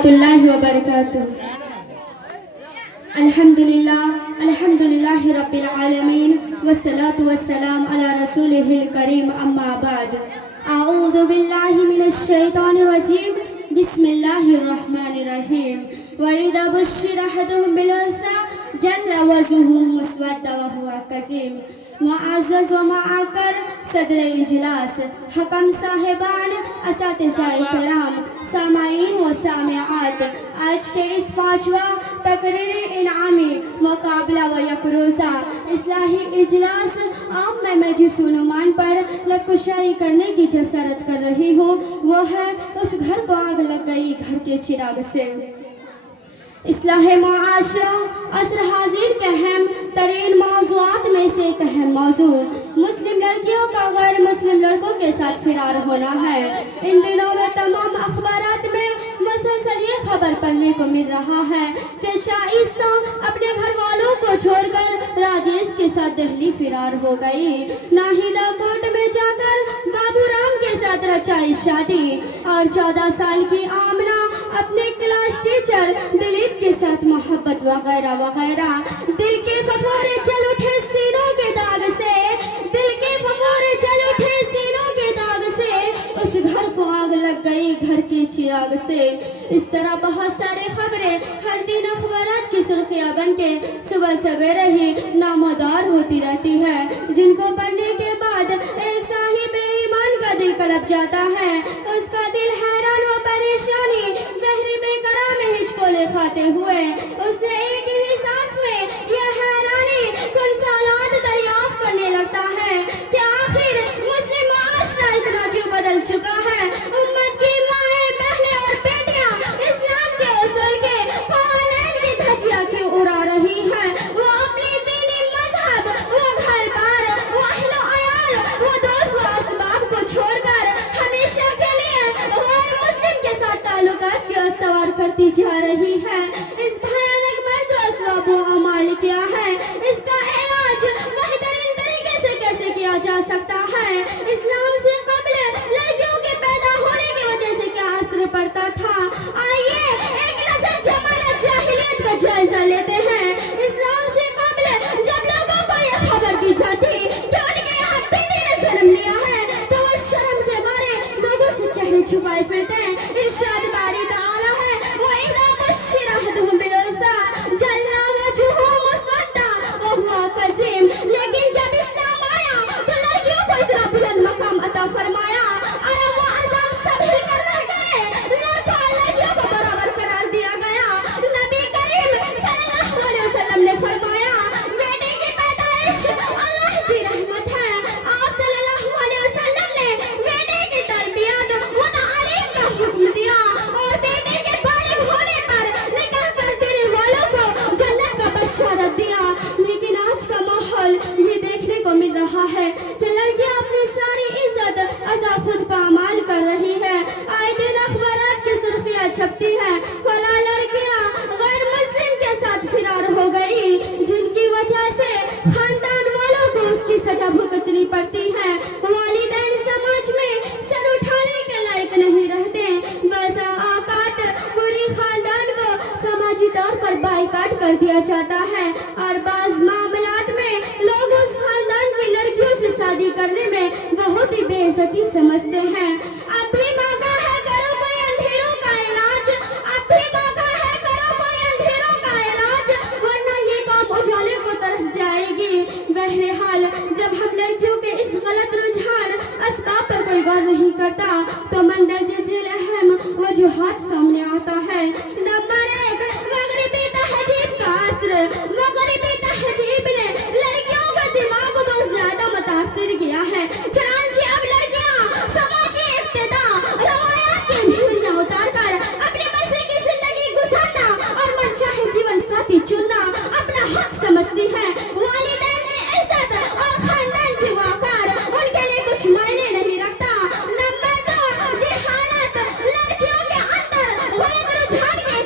रहमतुल्लाहि व बरकातुहू। अल्हम्दुलिल्लाहि रब्बिल आलमीन वस्सलातु वस्सलाम अला रसूलिहिल करीम अम्मा बाद। अऊज़ु बिल्लाहि मिनश शैतानिर रजीम। बिस्मिल्लाहिर रहमानिर रहीम। व इज़ा बुश्शिरा अहदुहुम बिल उन्सा जल्ला वजहुहु मुस्वद्दा व हुवा कज़ीम। मुअज़्ज़ज़ व मुअक्कर सदर इजलास, हकम साहिबान, असातिज़ाए किराम, सामाईन व सामिआत, आज के इस पाँचवा तकरीरी इनामी मुकाबला व यकरोज़ा इस्लाही इजलास आम में मैं जिस उन्वान पर लबकुशाई करने की जसरत कर रही हूँ वो है उस घर को आग लग गई घर के चिराग से। इस्लाह मुआशरा असर हाजिर के अहम तरीन मौज़ूआत में से एक अहम मौजू मुस्लिम लड़कियों का गैर मुस्लिम लड़कों के साथ फिरार होना है। इन दिनों में तमाम अखबारात में मुसलसल ये खबर पढ़ने को मिल रहा है कि शाइस्ता अपने घर वालों को छोड़कर राजेश के साथ दिल्ली फिरार हो गई। नाहिदा कोर्ट में जाकर बाबूराम के साथ रचाई शादी और 14 साल की आमना अपने क्लास टीचर दिलीप के साथ मोहब्बत वगैरह वगैरह। दिल के फफोरे चल उठे सीनों के दाग से, दिल के फफोरे चल उठे सीनों के दाग से, उस घर को आग लग गई घर के चिराग से। इस तरह बहुत सारे खबरें हर दिन अखबारात की सुर्खियां बन के सुबह सवेरे ही नामोदार होती रहती है, जिनको पढ़ने के बाद एक साहिब ईमान का दिल कलप जाता है। उसका दिल हैरान व परेशानी बहरी बेकरार में हिचकोले खाते हुए उसने एक ही सांस में यह हैरानी कुल सालात दरियाफ्त करने लगता है कि आखिर मुस्लिम माशरा इतना क्यों बदल चुका है। उम्मत की माएं, बहनें और बेटियां इस्लाम के उसूल के क़वानीन की धज्जियां क्यों उड़ा रही हैं। वो अपनी दीनी मजहब, वो घर बार, वो अहलो अयाल, वो दोस्त व असबाब को छोड़कर हमेशा के लिए गैर मुस्लिम के साथ ताल्लुकात की अस्तवार करती जा रही है। इस भयानक मर्ज असवाब व अमाल क्या है, इसका इलाज बेहतरीन तरीके से कैसे किया जा सकता है। इस्लाम से कबल लड़कियों के पैदा होने की वजह से क्या असर पड़ता था, आइए एक नजर जमाना जाहिलियत का जायजा लेते हैं। इस्लाम से कबल जब लोगों को यह खबर दी जाती कि उनके यहाँ बेटी ने जन्म लिया है तो वो शर्म के मारे लोगों से चेहरे छुपाए फिरते हैं। इरशाद बारी ताला है वो इज़ा बुश्शिरा अहदुहुम बिल उन्सा जल्ला वजहुहु मुस्वद्दा व हुवा कज़ीम। लेकिन जब इस्लाम आया तो लड़कियों को इतना बुलंद मकाम अता फरमाया और वो अज़म सभी कर रह गए, लड़कों और लड़कियों को बराबर करार दिया गया। नबी करीम सल्लल्लाहु अलैहि वसल्लम ने फरमाया बेटे की पैदाइश अल्लाह की रहमत है। आप सल्लल्लाहु अलैहि वसल्लम ने बेटे की तरबियत व तालीम का हुक्म दिया और बेटे के बालिग होने पर निकाह कर देने वालों को जन्नत का बशारत दिया। लेकिन आज का माहौल ये देखने को मिल रहा है कि लड़कियां अपनी सारी इज्जत अज़ा खुद पामाल कर रही है। आए दिन अखबारात की सुर्खियां छपती हैं, फला लड़कियां गैर मुस्लिम के साथ फिरार हो गई, जिनकी वजह से खानदान वालों को उसकी सजा भुगतनी पड़ती है। वालिदैन समाज में सर उठाने के लायक नहीं रहते। बस औकात पूरी खानदान को समाजी तौर पर बाइकाट कर दिया जाता है और बाज मामलात में लोग उस खानदान की लड़कियों से शादी करने में बहुत ही बेइज्जती समझते हैं। अब भी मौका है करो कोई अंधेरों का इलाज, अब भी मौका है करो कोई अंधेरों का इलाज, वरना ये कौम उजाले को तरस जाएगी। बहरहाल जब हम लड़कियों के इस गलत रुझान असबाब पर कोई गौर नहीं करता तो मंदरजे झील अहम वजूहात सामने आता है। नंबर 1, मगरिबी तहजीब का असर। मगरिबी तहजीब ने लड़कियों का दिमाग बहुत ज्यादा मुतासिर किया है। चनांचे अब लड़कियां समाजी इब्तिदा रवायात की भिड़ियां उतारकर अपनी मर्जी की जिंदगी गुजारना और मनचाहे जीवन साथी चुनना अपना हक समझती हैं। वालिदैन की इज्जत और खानदान की वकार उनके लिए कुछ मायने नहीं रखता। नंबर 2, जहालत। लड़कियों के अंदर गलत रुझान के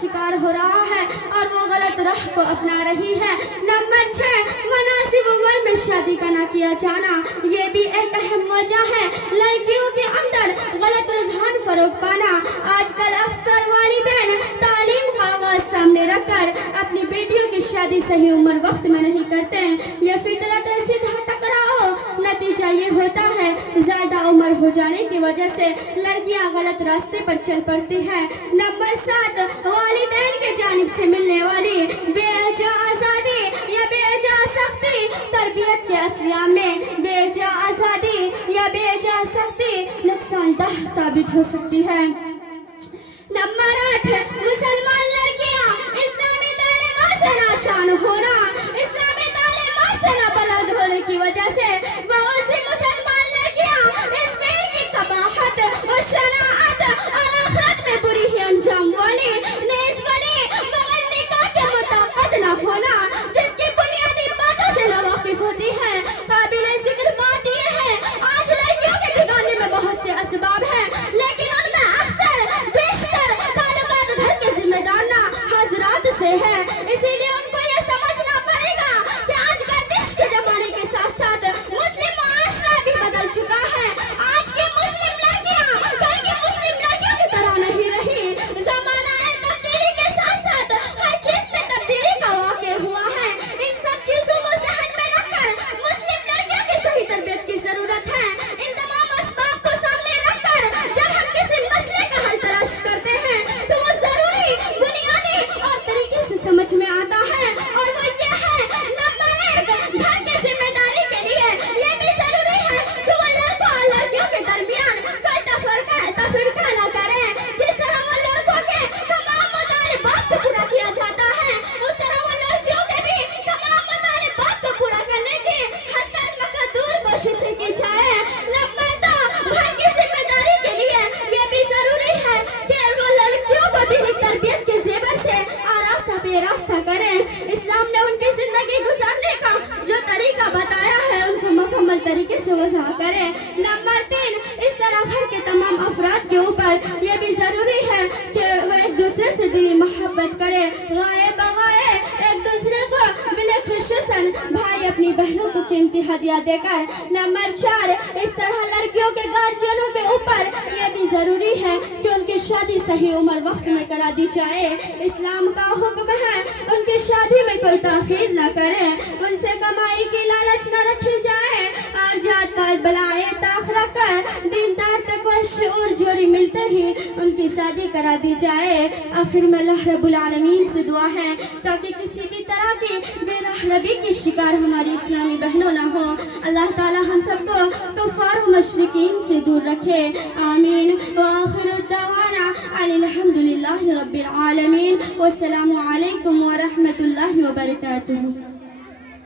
شکار ہو رہا ہے اور وہ غلط راہ کو اپنا رہی ہے۔ نمبر 6، مناسب عمر میں شادی کا نہ کیا جانا، یہ بھی ایک اہم وجہ ہے لڑکیوں کے اندر غلط رجحان فروغ پانا۔ آج کل اکثر والدین تعلیم کا آغاز سامنے رکھ کر اپنی بیٹیوں کی شادی صحیح عمر وقت میں نہیں کرتے ہیں۔ یہ فطرت سیدھا ٹکراؤ، نتیجہ یہ ہوتا ہے زیادہ عمر ہو جانے کی وجہ سے لڑکیاں غلط راستے پر چل پڑتی ہیں۔ نمبر 7، والدین کے جانب سے ملنے والی بے وجہ آزادی یا بے وجہ سختی تربیت کے اسلحہ میں بے وجہ آزادی یا بے وجہ سختی نقصان دہ ثابت ہو سکتی ہے۔ نمبر 8، مسلمان لڑکیاں اسلامی تعلیمات سے ناشان ہونا، اسلامی تعلیمات سے نابلد ہونے کی وجہ سے بہت سی مسلمان لڑکیاں اس فعل کی قباحت اور شناعت اور آخرت میں بری ہی انجام والی نیز ولی مگر نکاح کے متعاقد نہ ہونا جس کی بنیادی باتوں سے ناواقف ہوتی ہے۔ قابل ذکر بات یہ ہے آج لڑکیوں کے بگانے میں بہت سے اسباب ہیں، لیکن ان میں اکثر بیشتر تعلقات گھر کے ذمہ دار حضرات سے ہے۔ اسی لیے ان کو یہ سمجھنا پڑے گا کہ آج گردش کے زمانے کے ساتھ ساتھ مسلم معاشرہ بھی بدل چکا ہے۔ آج کی مسلم لڑکیاں کل کی مسلم لڑکیوں کی طرح نہیں رہی۔ زمانہ تبدیلی کے ساتھ ساتھ ہر چیز میں تبدیلی کا واقع ہوا ہے۔ ان سب چیزوں کو ذہن میں رکھ کر مسلم لڑکیوں کی صحیح تربیت کی ضرورت ہے۔ ان تمام اسباب کو سامنے رکھ کر جب ہم کسی مسئلے کا حل تلاش کرتے ہیں تو وہ ضروری بنیادی اور طریقے سے سمجھ میں آتا ہے، اور وہ یہ ہے نمبر 1، گھر کی ذمہ داری کے لیے یہ بھی ضروری ہے کہ وہ لڑکوں اور لڑکیوں کے درمیان کوئی تفرقہ نہ کرے۔ جس طرح وہ لڑکوں کے تمام مطالبات کو پورا کیا جاتا ہے اس طرح وہ لڑکیوں کے بھی تمام مطالبات کو پورا کرنے کی حتی المقدور کوششیں کی جائے۔ نمبر 2، گھر کی ذمہ داری کے لیے یہ بھی ضروری ہے کہ وہ لڑکیوں کو دینی تربیت کے زیور سے آراستہ بے راستہ کریں۔ اسلام نے ان کی زندگی گزارنے کا جو طریقہ بتایا ہے ان کو مکمل طریقے سے وضع کریں۔ نمبر 3، اس طرح گھر کے تمام افراد کے اوپر یہ بھی ضروری ہے کہ وہ ایک دوسرے سے دلی محبت کرے، غائب بغائے ایک دوسرے کو بالخصوصاً بھائی اپنی بہنوں کو قیمتی ہدیہ دے کر۔ نمبر 4، اس طرح لڑکیوں کے گارجینوں کے اوپر یہ بھی ضروری ہے کہ ان کی شادی صحیح عمر وقت میں کرا دی جائے۔ اسلام کا حکم ہے ان کی شادی میں کوئی تاخیر نہ کریں، ان سے کمائی کی لالچ نہ رکھی جائے اور جات پات بلائے طاق رکھ کر دیندار تقوی شعور جوڑی ملتے ہی ان کی شادی کرا دی جائے۔ آخر میں اللہ رب العالمین سے دعا ہے تاکہ کسی بھی طرح کی بے راہ روی کی شکار ہماری اسلامی بہنوں نہ ہو۔ اللہ تعالی ہم سب کو کفار و مشرکین سے دور رکھے، آمین۔ وآخر الدعوانا الحمدللہ رب العالمین، والسلام علیکم ورحمۃ اللہ وبرکاتہ۔